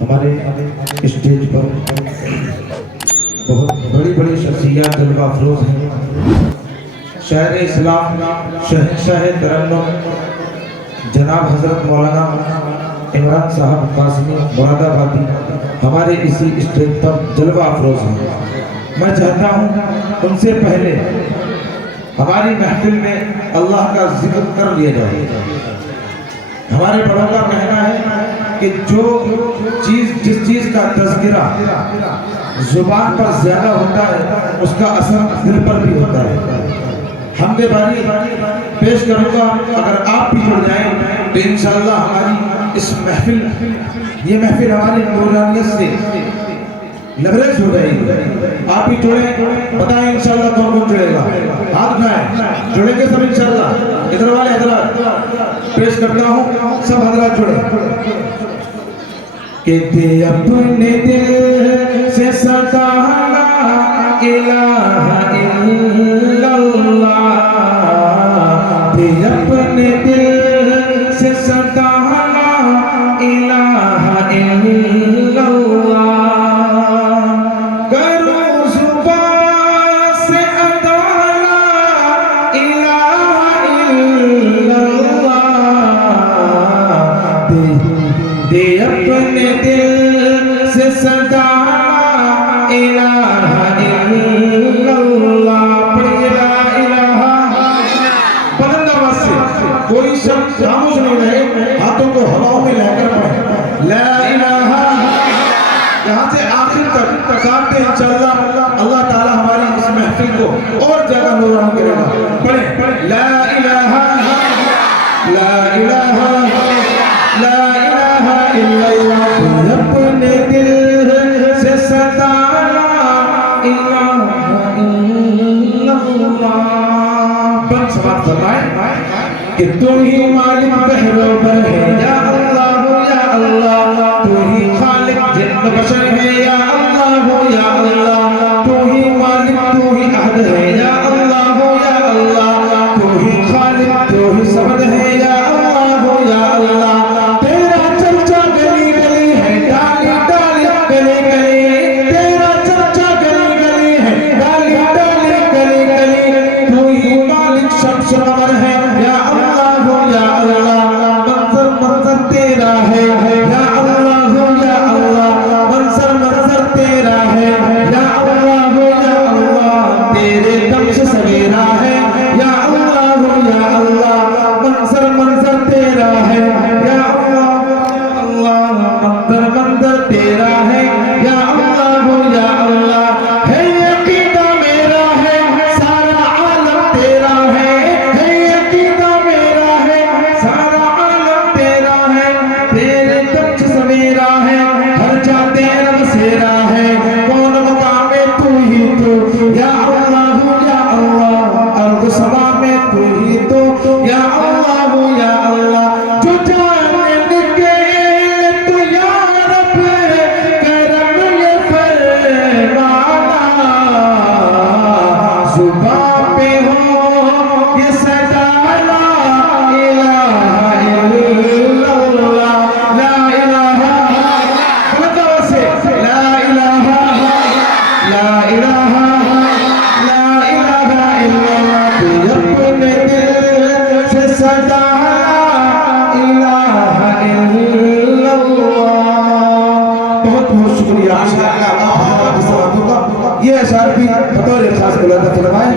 हमारे स्टेज पर बहुत बड़ी बड़ी शख्सियत जलवा अफरोज हैं। शायर इस्लाम शहंशाह तरन्नुम जनाब हज़रत मौलाना इमरान साहब कासिमी मुरादाबादी हमारे इसी स्टेज पर जलवा अफरोज हैं। मैं चाहता हूँ उनसे पहले हमारी महफिल में अल्लाह का जिक्र कर लिया जाए। हमारे बड़ों का कहना है कि जो चीज़ जिस चीज़ का तज़किरा ज़ुबान पर ज़्यादा होता है उसका असर दिल पर भी होता है। हमदे बारी पेश करूँगा, अगर आप भी जुड़ जाएं तो इंशाअल्लाह हमारी इस महफिल ये महफिल हमारी नूरानियत से लबरेज हो जाएगी। आप भी जुड़े, बताएं इंशाअल्लाह कौन कौन जुड़ेगा, हाथ उठाएं, जुड़ेंगे सब इंशाअल्लाह। इधर वाले हजरात पेश करता हूँ, सब हजरात जुड़े। कहते अपने दिल से सताना इलाहा इल्लल्लाह, अपने दिल से सताना इलाहा इल्लल्लाह, करो जुबान से अदाना इलाहा इल्लल्लाह, दे अपने दिल से सदाना इलाहा इल्लल्लाह। पढ़िए ला इलाहा, बुलंद आवाज से, कोई शब्द खामोश नहीं रहे, हाथों को हवाओं में लेकर पढ़े ला इलाहा। यहाँ से आखिर तक काटते इंशाअल्लाह अल्लाह ताला हमारी इस महफिल को और ज्यादा नूरानी करेगा। पढ़े ला इलाहा ला इलाहा ला इलाहा इल्लल्लाह, अपने दिल से सताना इलाहा इल्लल्लाह। बन समात फरमाए कि तू ही मालिक बहरोबर है या अल्लाह या अल्लाह, तू ही खालिक जिन्न बशर है या अल्लाह या अल्लाह, तू ही मालिक तू ही अहद है या अल्लाह या अल्लाह, तू ही खालिक तू ही समद है या अल्लाह या अल्लाह। तेरा चर्चा गली गली है, डाली डाली गली गली, तेरा चर्चा गली गली है, डाली डाली गली गली, तू ही मालिक शम्स कमर है या अल्लाह या अल्लाह, मंजर मंजर तेरा है या अल्लाह या अल्लाह, मंजर मंजर तेरा है या अल्लाह या अल्लाह, तेरे दम से सवेरा है या अल्लाह या अल्लाह, मंजर मंजर तेरा है या अल्लाह या अल्लाह, मंजर मंजर तेरा है या अल्लाह या अल्लाह। है यकीदा मेरा है सारा आलम तेरा है यकीदा मेरा है सारा आलम तेरा है, तेरे दम से सवेरा है, हर जा तेरा बसेरा है, कौन मकाम में तू ही तो या अल्लाह या अल्लाह, अर्ज़ समा में तू ही तो या अल्लाह या अल्लाह। जो जाने निकले तो या रब करम ये फरमाना, जुबान पे हो ये सदा ला इलाहा इल्लल्लाह, ला इलाहा से ला इलाहा ला इलाहा ला इलाहा इल्लल्लाह, तू अपने दिल से सदा इलाहा इल्लल्लाह। बहुत बहुत शुक्रिया। ये अशार भी बतौर खास बुलंद फरमाए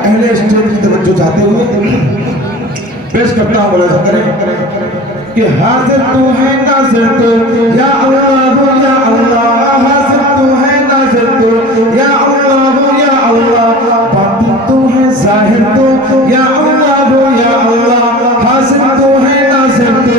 अहले स्टेज की तवज्जो चाहते हुए पेश करता हूँ। बुलंद करें कि हाजिर तू है नाज़िर तू या अल्लाह या अल्लाह, हाजिर तू है नाज़िर तू या अल्लाह या अल्लाह, बातिन तू है ज़ाहिर तू या अल्लाह या अल्लाह, हाजिर तू है नाज़िर तू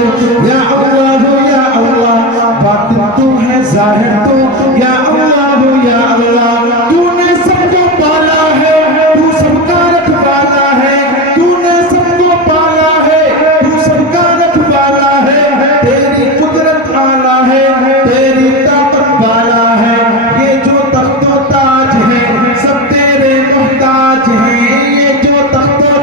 या अल्लाह या अल्लाह, बातिन तू है ज़ाहिर तू या अल्लाह या अल्लाह। तूने सबको पाला है, तू सबका रखवाला है, तूने सबको पाला है, तू सबका रखवाला है, तेरी कुदरत आला है, तेरी ताकत वाला है, ये जो तख्तो ताज है सब तेरे मोहताज हैं, ये जो तख्तो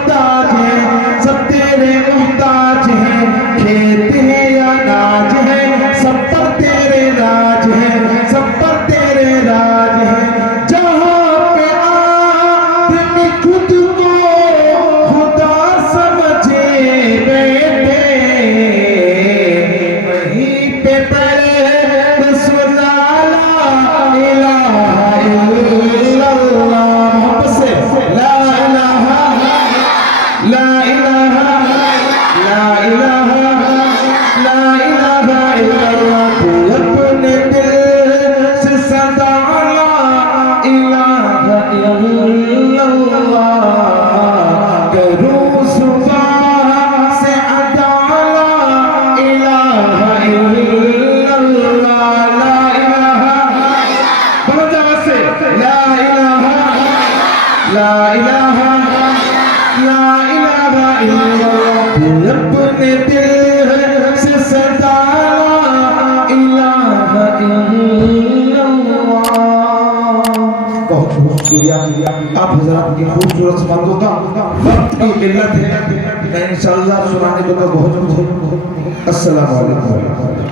बहुत बहुत शुक्रिया। आप हजरात की खूबसूरत बातों का वक्त की किल्लत है, मैं इंशाअल्लाह सुनाने को तो बहुत कुछ है। अस्सलाम वालेकुम।